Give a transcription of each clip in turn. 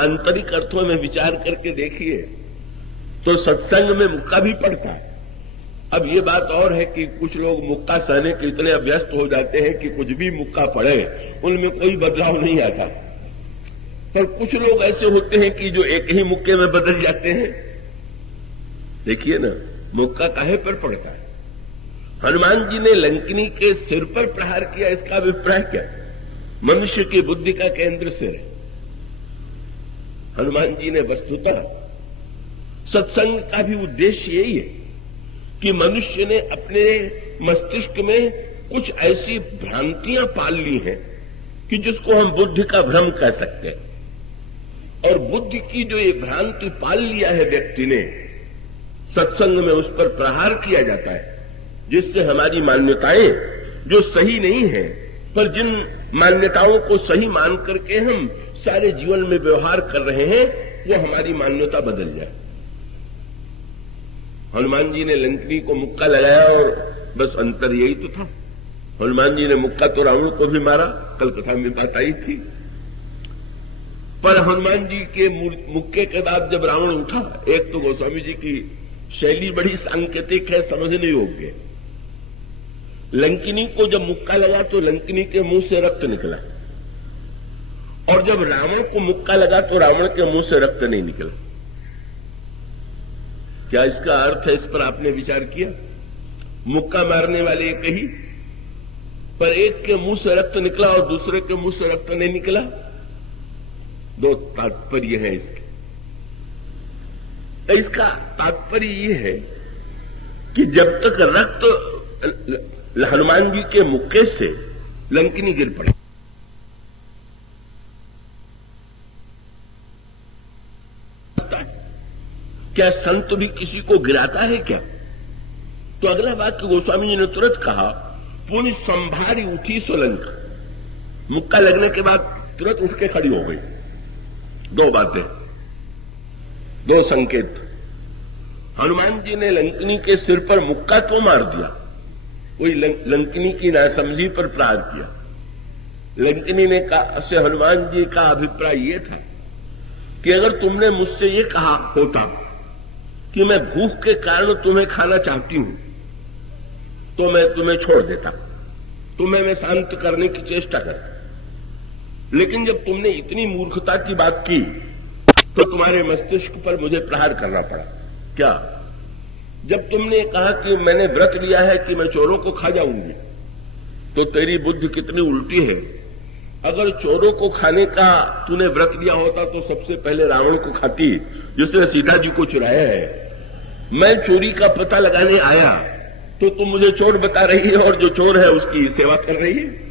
आंतरिक अर्थों में विचार करके देखिए तो सत्संग में मुक्का भी पड़ता है। अब ये बात और है कि कुछ लोग मुक्का सहने के इतने अभ्यस्त हो जाते हैं कि कुछ भी मुक्का पड़े उनमें कोई बदलाव नहीं आता, पर कुछ लोग ऐसे होते हैं कि जो एक ही मुक्के में बदल जाते हैं। देखिए ना, मुक्का काहे पर पड़ता है? हनुमान जी ने लंकिनी के सिर पर प्रहार किया, इसका अभिप्राय क्या? मनुष्य की बुद्धि का केंद्र सिर है। हनुमान जी ने वस्तुतः सत्संग का भी उद्देश्य यही है कि मनुष्य ने अपने मस्तिष्क में कुछ ऐसी भ्रांतियां पाल ली हैं कि जिसको हम बुद्धि का भ्रम कह सकते हैं। और बुद्धि की जो ये भ्रांति पाल लिया है व्यक्ति ने, सत्संग में उस पर प्रहार किया जाता है, जिससे हमारी मान्यताएं जो सही नहीं है, पर जिन मान्यताओं को सही मान करके हम सारे जीवन में व्यवहार कर रहे हैं, वो हमारी मान्यता बदल जाए। हनुमान जी ने लंकिनी को मुक्का लगाया और बस अंतर यही तो था। हनुमान जी ने मुक्का तो रावण को भी मारा, कल कथा में बात आई थी, पर हनुमान जी के मुक्के के बाद जब रावण उठा, एक तो गोस्वामी जी की शैली बड़ी सांकेतिक है, समझने योग्य। लंकिनी को जब मुक्का लगा तो लंकिनी के मुंह से रक्त निकला, और जब रावण को मुक्का लगा तो रावण के मुंह से रक्त नहीं निकला। क्या इसका अर्थ है? इस पर आपने विचार किया? मुक्का मारने वाले एक ही, पर एक के मुंह से रक्त निकला और दूसरे के मुंह से रक्त नहीं निकला। दो तात्पर्य है इसके। इसका तात्पर्य यह है कि जब तक रक्त हनुमान जी के मुक्के से लंकिनी गिर पड़ा, क्या संत भी किसी को गिराता है क्या? तो अगला वाक्य गोस्वामी जी ने तुरंत कहा, पुण्य संभारी उठी सोलंका। मुक्का लगने के बाद तुरंत उठ के खड़ी हो गई। दो बातें, दो संकेत। हनुमान जी ने लंकिनी के सिर पर मुक्का तो मार दिया, वही लंकिनी की नासमझी पर प्रहार किया। लंकिनी ने कहा से हनुमान जी का अभिप्राय यह था कि अगर तुमने मुझसे ये कहा होता कि मैं भूख के कारण तुम्हें खाना चाहती हूं, तो मैं तुम्हें छोड़ देता, तुम्हें मैं शांत करने की चेष्टा करता। लेकिन जब तुमने इतनी मूर्खता की बात की तो तुम्हारे मस्तिष्क पर मुझे प्रहार करना पड़ा। क्या? जब तुमने कहा कि मैंने व्रत लिया है कि मैं चोरों को खा जाऊंगी, तो तेरी बुद्धि कितनी उल्टी है। अगर चोरों को खाने का तूने व्रत लिया होता तो सबसे पहले रावण को खाती, जिसने सीता जी को चुराया है। मैं चोरी का पता लगाने आया तो तुम मुझे चोर बता रही है, और जो चोर है उसकी सेवा कर रही है।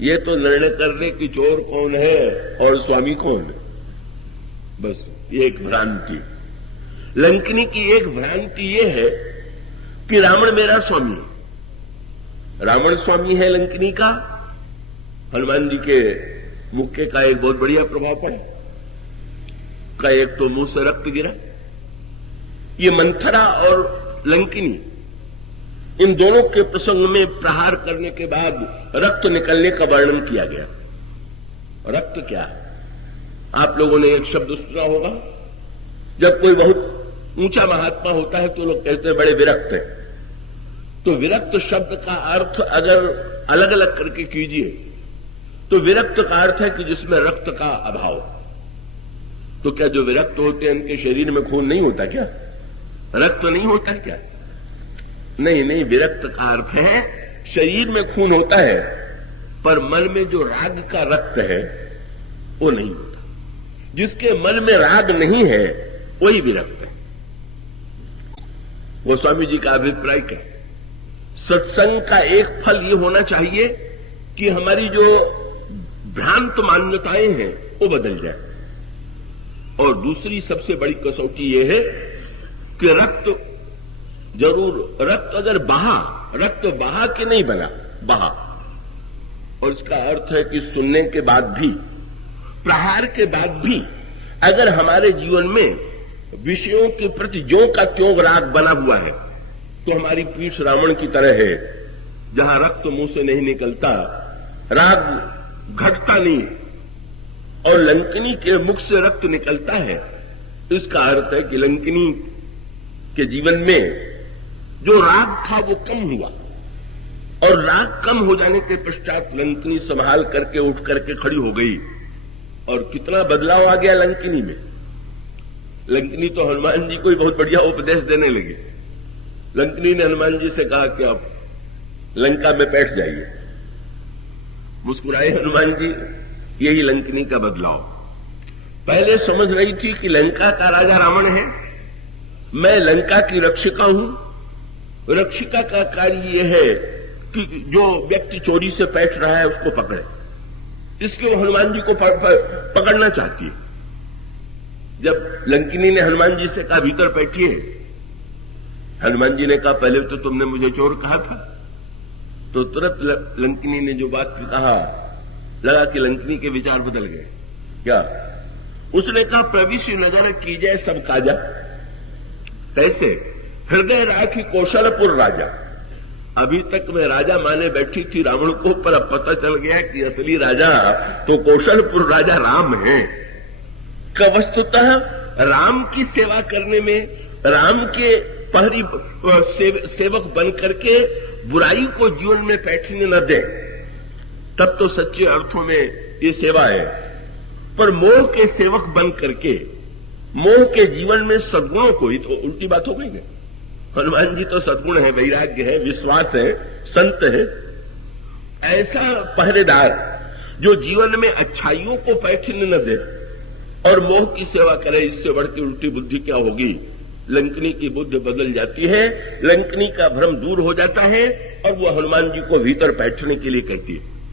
ये तो निर्णय कर ले कि चोर कौन है और स्वामी कौन है। बस ये एक भ्रांति। लंकिनी की एक भ्रांति ये है कि रावण मेरा स्वामी है। रावण स्वामी है लंकिनी का। हनुमान जी के मुक्के का एक बहुत बढ़िया प्रभाव पड़ा का, एक तो मुंह से रक्त गिरा। ये मंथरा और लंकिनी, इन दोनों के प्रसंग में प्रहार करने के बाद रक्त निकलने का वर्णन किया गया। रक्त क्या है? आप लोगों ने एक शब्द सुना होगा, जब कोई बहुत ऊंचा महात्मा होता है तो लोग कहते हैं बड़े विरक्त हैं। तो विरक्त शब्द का अर्थ अगर अलग अलग करके कीजिए तो विरक्त का अर्थ है कि जिसमें रक्त का अभाव। तो क्या जो विरक्त होते हैं उनके शरीर में खून नहीं होता क्या? रक्त नहीं होता क्या? नहीं, विरक्त का अर्थ है शरीर में खून होता है, पर मन में जो राग का रक्त है वो नहीं होता। जिसके मन में राग नहीं है वही विरक्त है। गोस्वामी जी का अभिप्राय क्या? सत्संग का एक फल ये होना चाहिए कि हमारी जो भ्रांत मान्यताएं हैं वो बदल जाए, और दूसरी सबसे बड़ी कसौटी ये है कि रक्त जरूर, रक्त अगर बहा, रक्त बहा के नहीं बना, बहा, और इसका अर्थ है कि सुनने के बाद भी, प्रहार के बाद भी अगर हमारे जीवन में विषयों के प्रति ज्यों का त्यों राग बना हुआ है तो हमारी पीठ रावण की तरह है, जहां रक्त मुंह से नहीं निकलता, राग घटता नहीं है। और लंकिनी के मुख से रक्त निकलता है, इसका अर्थ है कि लंकिनी के जीवन में जो राग था वो कम हुआ, और राग कम हो जाने के पश्चात लंकिनी संभाल करके उठ करके खड़ी हो गई। और कितना बदलाव आ गया लंकिनी में। लंकिनी तो हनुमान जी को ही बहुत बढ़िया उपदेश देने लगी। लंकिनी ने हनुमान जी से कहा कि आप लंका में बैठ जाइए। मुस्कुराए हनुमान जी, यही लंकिनी का बदलाव। पहले समझ रही थी कि लंका का राजा रावण है, मैं लंका की रक्षिका हूं। रक्षिका का कार्य यह है कि जो व्यक्ति चोरी से बैठ रहा है उसको पकड़े, इसलिए वो हनुमान जी को पकड़ना चाहती है। जब लंकिनी ने हनुमान जी से कहा भीतर बैठिए, हनुमान जी ने कहा पहले तो तुमने मुझे चोर कहा था। तो तुरंत लंकिनी ने जो बात कहा, लगा कि लंकिनी के विचार बदल गए। क्या? उसने कहा प्रविश नगर कीजिए सब काजा, कैसे? हृदय राखी कौशलपुर राजा। अभी तक मैं राजा माने बैठी थी रावण को, पर अब पता चल गया कि असली राजा तो कौशलपुर राजा राम है। का वस्तुतः राम की सेवा करने में, राम के पहरी सेवक बन करके बुराई को जीवन में बैठने न दे, तब तो सच्चे अर्थों में ये सेवा है। पर मोह के सेवक बन करके, मोह के जीवन में सद्गुणों को ही, तो उल्टी बात हो गई ना। हनुमान जी तो सद्गुण है, वैराग्य है, विश्वास है, संत है। ऐसा पहरेदार जो जीवन में अच्छाइयों को बैठने न दे और मोह की सेवा करे, इससे बढ़ के उल्टी बुद्धि क्या होगी। लंकिनी की बुद्धि बदल जाती है, लंकिनी का भ्रम दूर हो जाता है और वो हनुमान जी को भीतर बैठने के लिए कहती है।